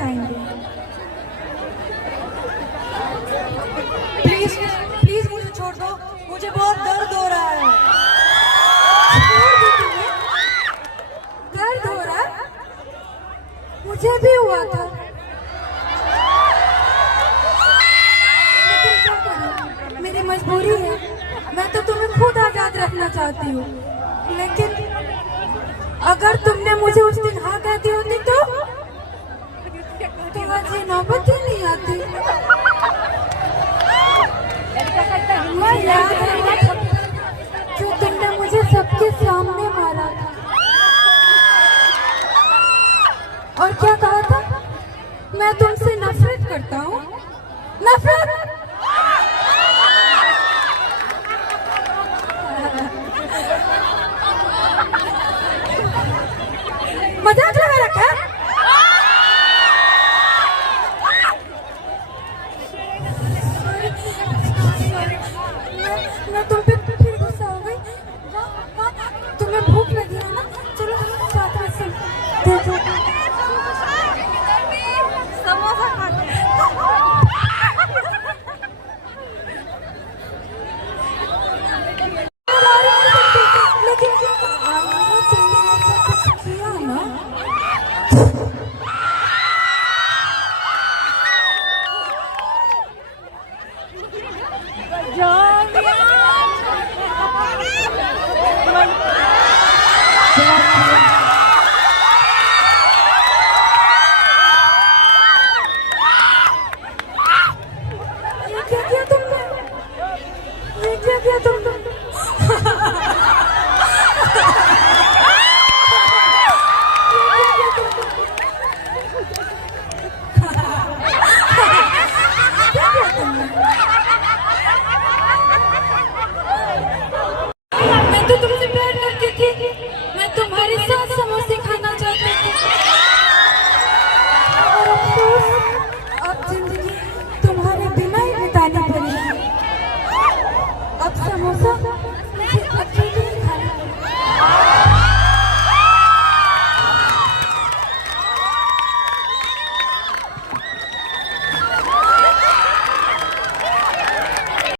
खाएंगे। Please please मुझे छोड़ दो, मुझे बहुत दर्द हो रहा है। छोड़ दो तुम्हें, दर्द हो रहा है, मुझे भी हुआ था। लेकिन क्या करूं, मेरी मजबूरी है। मैं तो तुम्हें खुद आजाद रखना चाहती हूँ, लेकिन अगर तुमने मुझे उस दिन हाँ कहती होती तो आज ये नौबत ही नहीं आती। मुझे याद है वो थप्पड़ जो तुमने मुझे सबके सामने मारा था। और क्या कहा था, मैं तुमसे नफरत करता हूँ। नफरत, मजाक